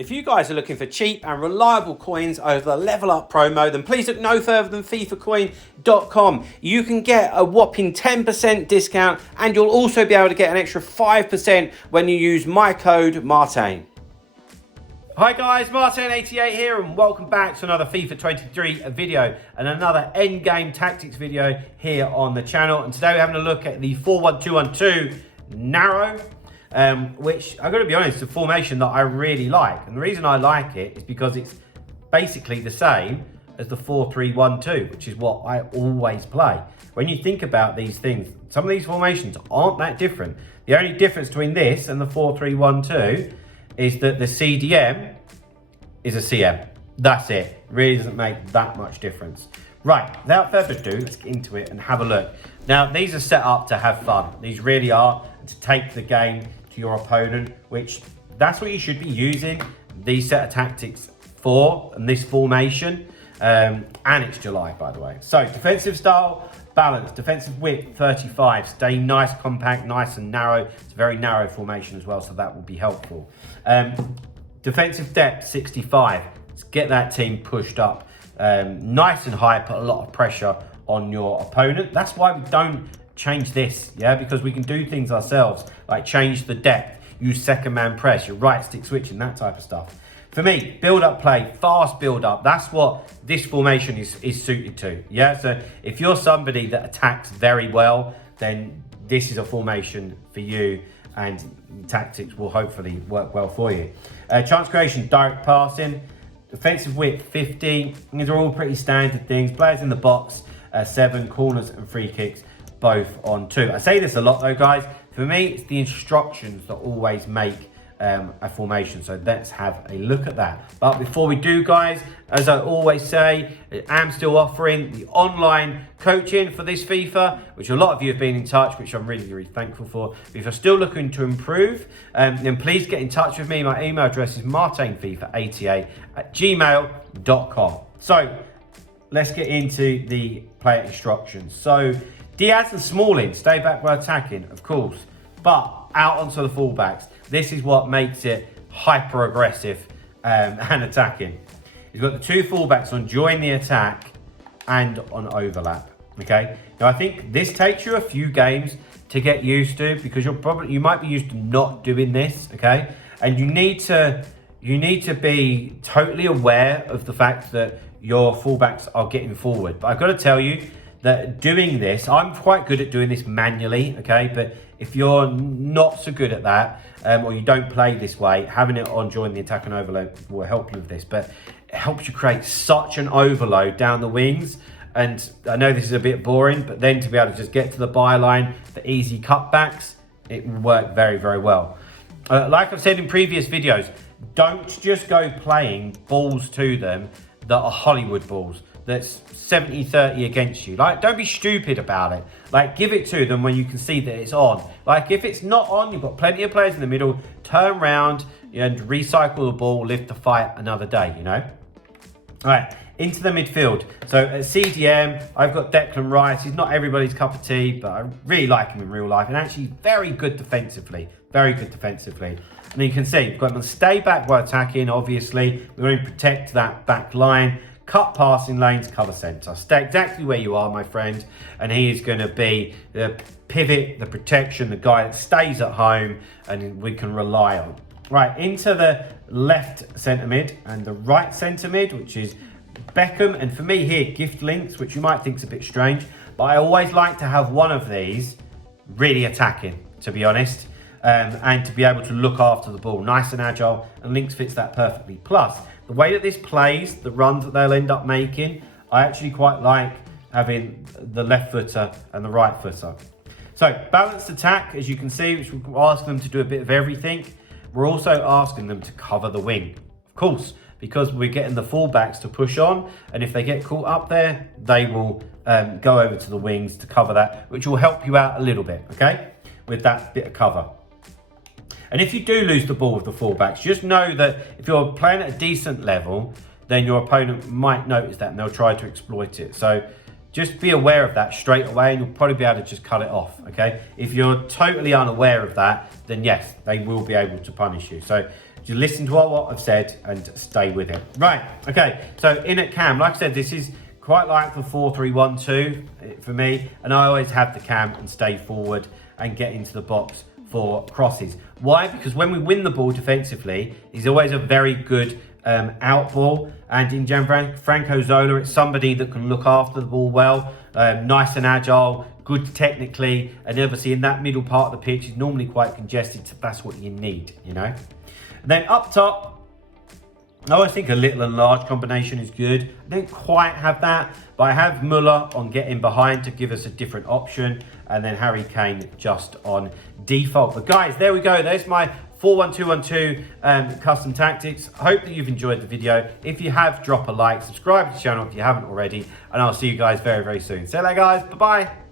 If you guys are looking for cheap and reliable coins over the Level Up promo, then please look no further than FIFAcoin.com. You can get a whopping 10% discount, and you'll also be able to get an extra 5% when you use my code Martin. Hi guys, Martin88 here, and welcome back to another FIFA 23 video and another endgame tactics video here on the channel. And today we're having a look at the 4-1-2-1-2 narrow. Which I've got to be honest, is a formation that I really like, and the reason I like it is because it's basically the same as the 4-3-1-2, which is what I always play. When you think about these things, some of these formations aren't that different. The only difference between this and the 4-3-1-2 is that the CDM is a CM. That's it. It really doesn't make that much difference. Right, without further ado, let's get into it and have a look. Now, these are set up to have fun. These really are, to take the game to your opponent, which that's what you should be using these set of tactics for, and this formation. And it's July, by the way. So defensive style, balance, defensive width 35, stay nice, compact, nice and narrow. It's a very narrow formation as well, so that will be helpful. Defensive depth 65. Let's get that team pushed up nice and high, put a lot of pressure on your opponent. That's why we don't change this, yeah, because we can do things ourselves, like change the depth, use second man press, your right stick switching, that type of stuff. For me, build up play, fast build up, that's what this formation is suited to, yeah. So if you're somebody that attacks very well, then this is a formation for you, and tactics will hopefully work well for you. Chance creation, direct passing, defensive width 50. These are all pretty standard things. Players in the box 7, corners and free kicks both on 2. I say this a lot though, guys. For me, it's the instructions that always make a formation. So let's have a look at that. But before we do, guys, as I always say, I am still offering the online coaching for this FIFA, which a lot of you have been in touch, which I'm really, really thankful for. But if you're still looking to improve, then please get in touch with me. My email address is martinfifa88@gmail.com. So let's get into the player instructions. So Diaz and Smalling, stay back while attacking, of course, but out onto the fullbacks. This is what makes it hyper aggressive and attacking. You've got the 2 fullbacks on join the attack and on overlap. Okay. Now I think this takes you a few games to get used to, because you might be used to not doing this. Okay, and you need to be totally aware of the fact that your fullbacks are getting forward. But I've got to tell you that doing this, I'm quite good at doing this manually, okay? But if you're not so good at that, or you don't play this way, having it on join the attack and overload will help you with this. But it helps you create such an overload down the wings. And I know this is a bit boring, but then to be able to just get to the byline for easy cutbacks, it will work very, very well. Like I've said in previous videos, don't just go playing balls to them that are Hollywood balls. That's 70-30 against you. Like, don't be stupid about it. Like, give it to them when you can see that it's on. Like, if it's not on, you've got plenty of players in the middle, turn around and recycle the ball, live the fight another day, you know? All right, into the midfield. So at CDM, I've got Declan Rice. He's not everybody's cup of tea, but I really like him in real life, and actually very good defensively. Very good defensively. And you can see, we've got him to stay back while attacking, obviously. We're going to protect that back line. Cut passing lanes, cover centre. Stay exactly where you are, my friend. And he is going to be the pivot, the protection, the guy that stays at home and we can rely on. Right, into the left centre mid and the right centre mid, which is Beckham. And for me here, Gift Links, which you might think is a bit strange, but I always like to have one of these really attacking, to be honest. And to be able to look after the ball. Nice and agile, and Links fits that perfectly. Plus, the way that this plays, the runs that they'll end up making, I actually quite like having the left footer and the right footer. So, balanced attack, as you can see, which we're asking them to do a bit of everything. We're also asking them to cover the wing. Of course, because we're getting the fullbacks to push on, and if they get caught up there, they will go over to the wings to cover that, which will help you out a little bit, okay, with that bit of cover. And if you do lose the ball with the fullbacks, just know that if you're playing at a decent level, then your opponent might notice that and they'll try to exploit it. So just be aware of that straight away, and you'll probably be able to just cut it off, okay? If you're totally unaware of that, then yes, they will be able to punish you. So Just listen to what I've said and stay with it. Right, okay, so in at cam, like I said, this is quite like the 4-3-1-2 for me, and I always have the cam and stay forward and get into the box for crosses. Why? Because when we win the ball defensively, he's always a very good out ball, and in Gianfranco Zola, it's somebody that can look after the ball well, nice and agile, good technically, and obviously in that middle part of the pitch is normally quite congested, so that's what you need, you know. And then up top, I always think a little and large combination is good. I don't quite have that, but I have Muller on getting behind to give us a different option, and then Kane just on default. But guys, there we go. There's my 4-1-2-1-2 custom tactics. I hope that you've enjoyed the video. If you have, drop a like, subscribe to the channel if you haven't already, and I'll see you guys very, very soon. See you later, guys. Bye-bye.